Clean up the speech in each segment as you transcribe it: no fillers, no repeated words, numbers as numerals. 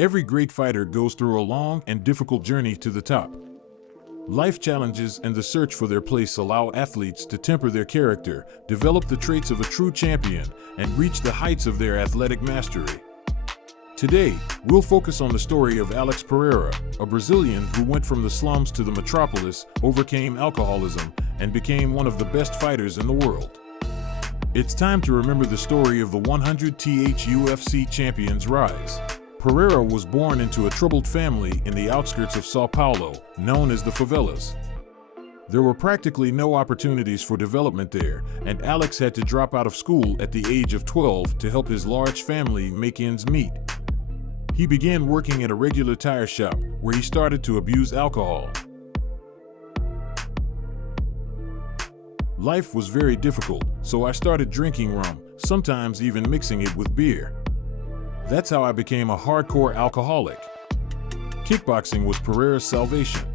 Every great fighter goes through a long and difficult journey to the top. Life challenges and the search for their place allow athletes to temper their character, develop the traits of a true champion, and reach the heights of their athletic mastery. Today, we'll focus on the story of Alex Pereira, a Brazilian who went from the slums to the metropolis, overcame alcoholism, and became one of the best fighters in the world. It's time to remember the story of the 100th UFC champion's rise. Pereira was born into a troubled family in the outskirts of São Paulo, known as the favelas. There were practically no opportunities for development there, and Alex had to drop out of school at the age of 12 to help his large family make ends meet. He began working at a regular tire shop, where he started to abuse alcohol. Life was very difficult, so I started drinking rum, sometimes even mixing it with beer. That's how I became a hardcore alcoholic. Kickboxing was Pereira's salvation.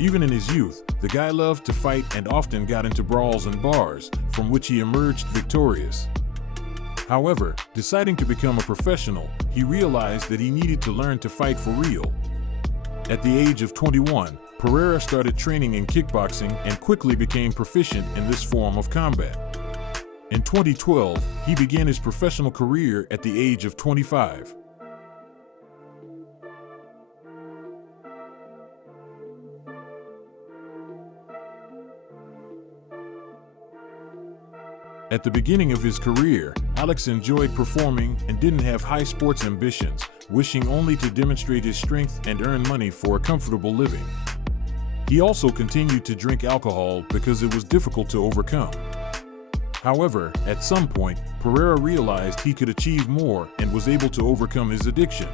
Even in his youth, the guy loved to fight and often got into brawls and bars, from which he emerged victorious. However, deciding to become a professional, he realized that he needed to learn to fight for real. At the age of 21, Pereira started training in kickboxing and quickly became proficient in this form of combat. In 2012, he began his professional career at the age of 25. At the beginning of his career, Alex enjoyed performing and didn't have high sports ambitions, wishing only to demonstrate his strength and earn money for a comfortable living. He also continued to drink alcohol because it was difficult to overcome. However, at some point, Pereira realized he could achieve more and was able to overcome his addiction.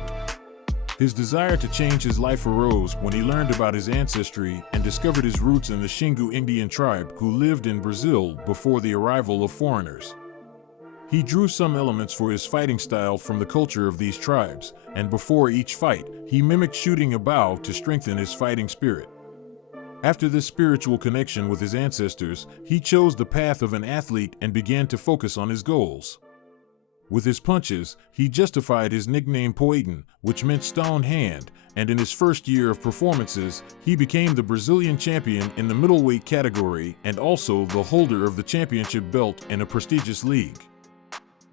His desire to change his life arose when he learned about his ancestry and discovered his roots in the Xingu Indian tribe who lived in Brazil before the arrival of foreigners. He drew some elements for his fighting style from the culture of these tribes, and before each fight, he mimicked shooting a bow to strengthen his fighting spirit. After this spiritual connection with his ancestors, he chose the path of an athlete and began to focus on his goals. With his punches, he justified his nickname Poetin, which meant stone hand, and in his first year of performances, he became the Brazilian champion in the middleweight category and also the holder of the championship belt in a prestigious league.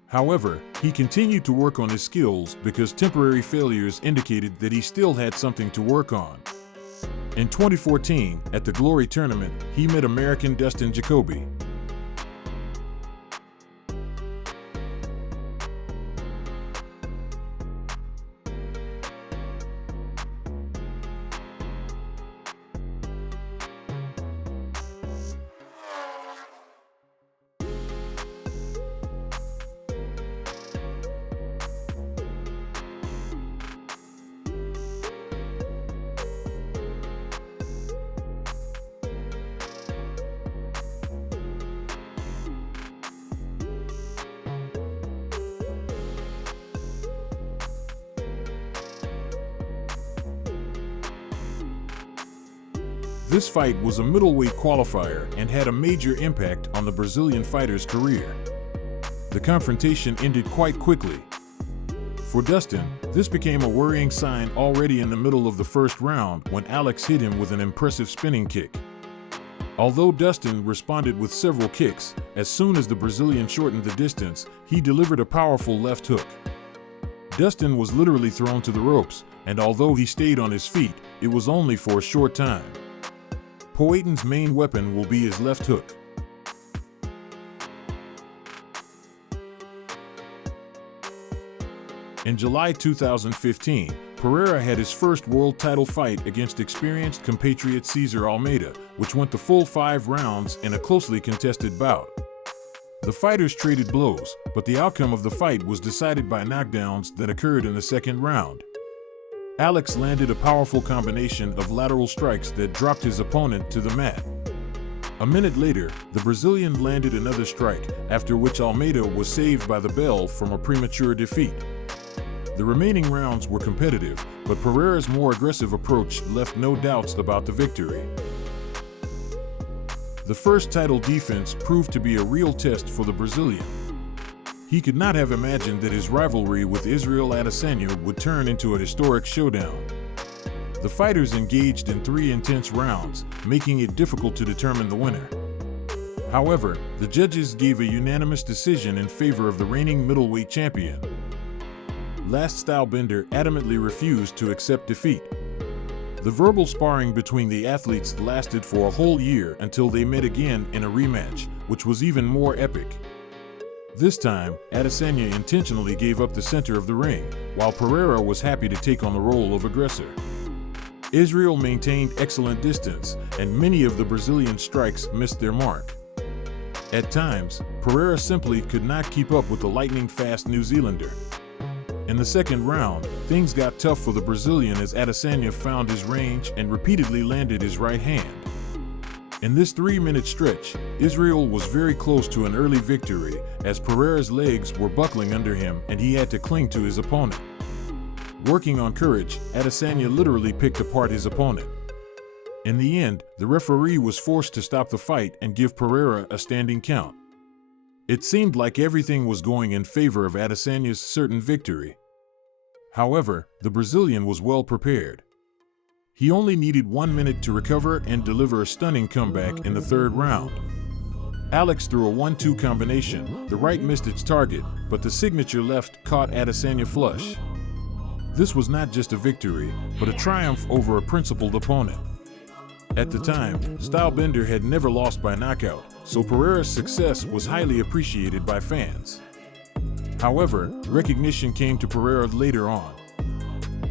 However, he continued to work on his skills because temporary failures indicated that he still had something to work on. In 2014, at the Glory Tournament, he met American Dustin Jacoby. This fight was a middleweight qualifier and had a major impact on the Brazilian fighter's career. The confrontation ended quite quickly. For Dustin, this became a worrying sign already in the middle of the first round when Alex hit him with an impressive spinning kick. Although Dustin responded with several kicks, as soon as the Brazilian shortened the distance, he delivered a powerful left hook. Dustin was literally thrown to the ropes, and although he stayed on his feet, it was only for a short time. Poetin's main weapon will be his left hook. In July 2015, Pereira had his first world title fight against experienced compatriot Cesar Almeida, which went the full 5 rounds in a closely contested bout. The fighters traded blows, but the outcome of the fight was decided by knockdowns that occurred in the second round. Alex landed a powerful combination of lateral strikes that dropped his opponent to the mat. A minute later, the Brazilian landed another strike, after which Almeida was saved by the bell from a premature defeat. The remaining rounds were competitive, but Pereira's more aggressive approach left no doubts about the victory. The first title defense proved to be a real test for the Brazilian. He could not have imagined that his rivalry with Israel Adesanya would turn into a historic showdown. The fighters engaged in 3 intense rounds, making it difficult to determine the winner. However, the judges gave a unanimous decision in favor of the reigning middleweight champion. Last Stylebender adamantly refused to accept defeat. The verbal sparring between the athletes lasted for a whole year until they met again in a rematch, which was even more epic. This time, Adesanya intentionally gave up the center of the ring, while Pereira was happy to take on the role of aggressor. Israel maintained excellent distance, and many of the Brazilian strikes missed their mark. At times, Pereira simply could not keep up with the lightning-fast New Zealander. In the second round, things got tough for the Brazilian as Adesanya found his range and repeatedly landed his right hand. In this 3-minute stretch, Israel was very close to an early victory as Pereira's legs were buckling under him and he had to cling to his opponent. Working on courage, Adesanya literally picked apart his opponent. In the end, the referee was forced to stop the fight and give Pereira a standing count. It seemed like everything was going in favor of Adesanya's certain victory. However, the Brazilian was well prepared. He only needed 1 minute to recover and deliver a stunning comeback in the third round. Alex threw a 1-2 combination. The right missed its target, but the signature left caught Adesanya flush. This was not just a victory, but a triumph over a principled opponent. At the time, Stylebender had never lost by knockout, so Pereira's success was highly appreciated by fans. However, recognition came to Pereira later on.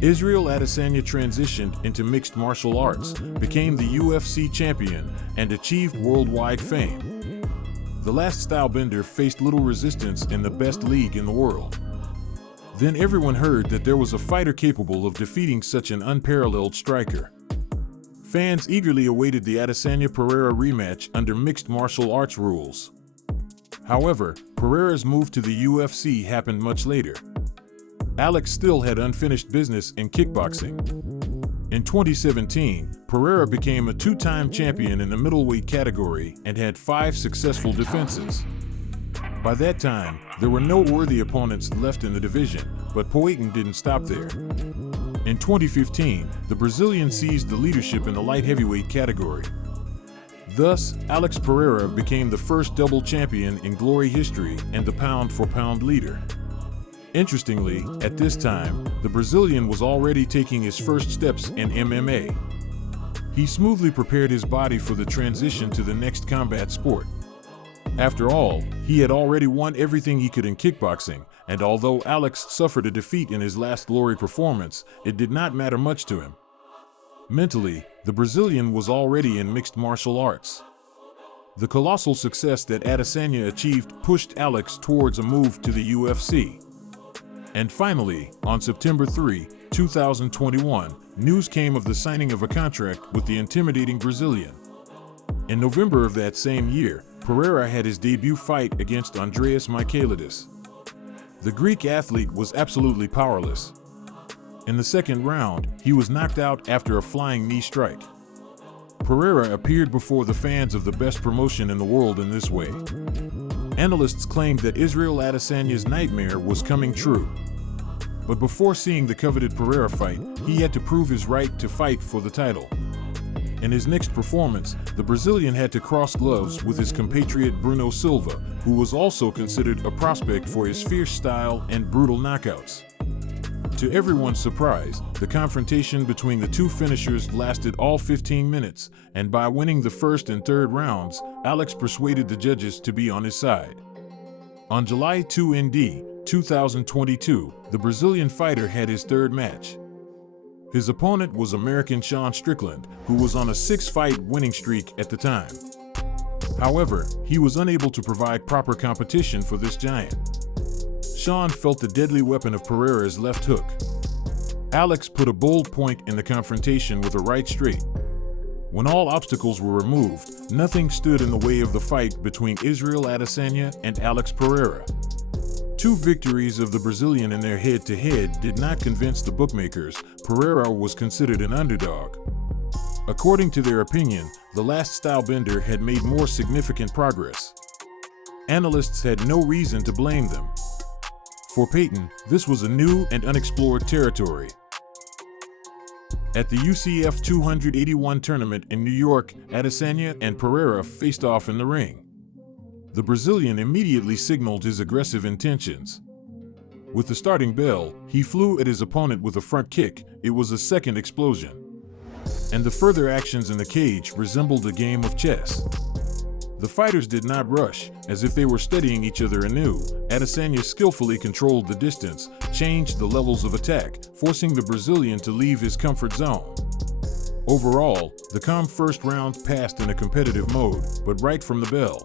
Israel Adesanya transitioned into mixed martial arts, became the UFC champion, and achieved worldwide fame. The last Stylebender faced little resistance in the best league in the world. Then everyone heard that there was a fighter capable of defeating such an unparalleled striker. Fans eagerly awaited the Adesanya-Pereira rematch under mixed martial arts rules. However, Pereira's move to the UFC happened much later. Alex still had unfinished business in kickboxing. In 2017, Pereira became a 2-time champion in the middleweight category and had 5 successful defenses. By that time, there were no worthy opponents left in the division, but Poatan didn't stop there. In 2015, the Brazilian seized the leadership in the light heavyweight category. Thus, Alex Pereira became the first double champion in Glory history and the pound-for-pound leader. Interestingly, at this time, the Brazilian was already taking his first steps in MMA. He smoothly prepared his body for the transition to the next combat sport. After all, he had already won everything he could in kickboxing, and although Alex suffered a defeat in his last Glory performance, it did not matter much to him. Mentally, the Brazilian was already in mixed martial arts. The colossal success that Adesanya achieved pushed Alex towards a move to the UFC. And finally, on September 3, 2021, news came of the signing of a contract with the intimidating Brazilian. In November of that same year, Pereira had his debut fight against Andreas Michailidis. The Greek athlete was absolutely powerless. In the second round, he was knocked out after a flying knee strike. Pereira appeared before the fans of the best promotion in the world in this way. Analysts claimed that Israel Adesanya's nightmare was coming true. But before seeing the coveted Pereira fight, he had to prove his right to fight for the title. In his next performance, the Brazilian had to cross gloves with his compatriot Bruno Silva, who was also considered a prospect for his fierce style and brutal knockouts. To everyone's surprise, the confrontation between the two finishers lasted all 15 minutes, and by winning the first and third rounds, Alex persuaded the judges to be on his side. On July 2, 2022, the Brazilian fighter had his third match. His opponent was American Sean Strickland, who was on a 6-fight winning streak at the time. However, he was unable to provide proper competition for this giant. Sean felt the deadly weapon of Pereira's left hook. Alex put a bold point in the confrontation with a right straight. When all obstacles were removed, nothing stood in the way of the fight between Israel Adesanya and Alex Pereira. 2 victories of the Brazilian in their head-to-head did not convince the bookmakers. Pereira was considered an underdog. According to their opinion, the last Stylebender had made more significant progress. Analysts had no reason to blame them. For Payton, this was a new and unexplored territory. At the UCF 281 tournament in New York, Adesanya and Pereira faced off in the ring. The Brazilian immediately signaled his aggressive intentions. With the starting bell, he flew at his opponent with a front kick. It was a second explosion. And the further actions in the cage resembled a game of chess. The fighters did not rush, as if they were studying each other anew. Adesanya skillfully controlled the distance, changed the levels of attack, forcing the Brazilian to leave his comfort zone. Overall, the calm first round passed in a competitive mode, but right from the bell,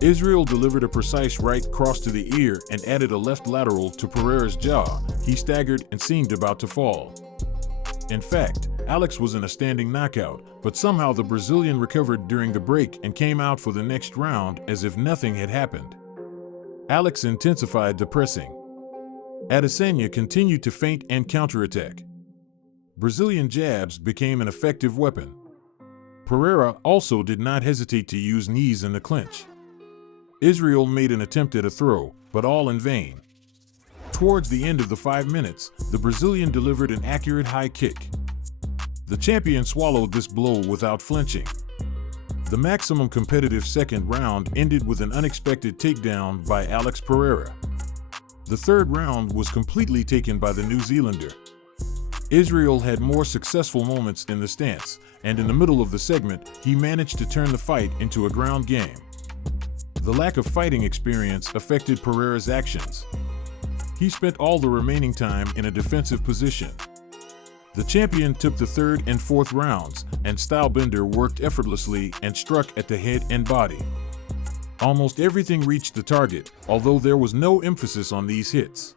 Israel delivered a precise right cross to the ear and added a left lateral to Pereira's jaw. He staggered and seemed about to fall. In fact, Alex was in a standing knockout, but somehow the Brazilian recovered during the break and came out for the next round as if nothing had happened. Alex intensified the pressing. Adesanya continued to feint and counterattack. Brazilian jabs became an effective weapon. Pereira also did not hesitate to use knees in the clinch. Israel made an attempt at a throw, but all in vain. Towards the end of the 5 minutes, the Brazilian delivered an accurate high kick. The champion swallowed this blow without flinching. The maximum competitive second round ended with an unexpected takedown by Alex Pereira. The third round was completely taken by the New Zealander. Israel had more successful moments in the stance, and in the middle of the segment, he managed to turn the fight into a ground game. The lack of fighting experience affected Pereira's actions. He spent all the remaining time in a defensive position. The champion took the third and fourth rounds, and Stylebender worked effortlessly and struck at the head and body. Almost everything reached the target, although there was no emphasis on these hits.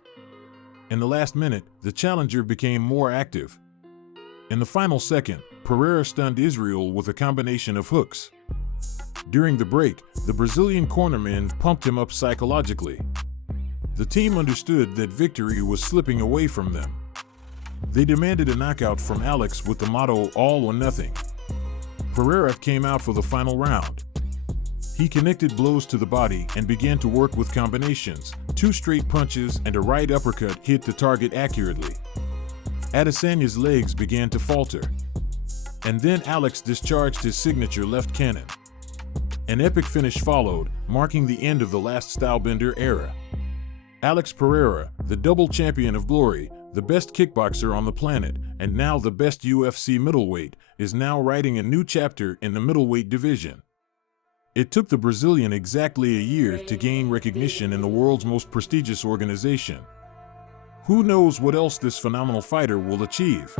In the last minute, the challenger became more active. In the final second, Pereira stunned Israel with a combination of hooks. During the break, the Brazilian cornermen pumped him up psychologically. The team understood that victory was slipping away from them. They demanded a knockout from Alex with the motto "all or nothing." Pereira came out for the final round. He connected blows to the body and began to work with combinations. 2 straight punches and a right uppercut hit the target accurately. Adesanya's legs began to falter. And then Alex discharged his signature left cannon. An epic finish followed, marking the end of the last Stylebender era. Alex Pereira, the double champion of glory, the best kickboxer on the planet, and now the best UFC middleweight, is now writing a new chapter in the middleweight division. It took the Brazilian exactly a year to gain recognition in the world's most prestigious organization. Who knows what else this phenomenal fighter will achieve?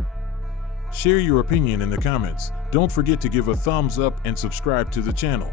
Share your opinion in the comments. Don't forget to give a thumbs up and subscribe to the channel.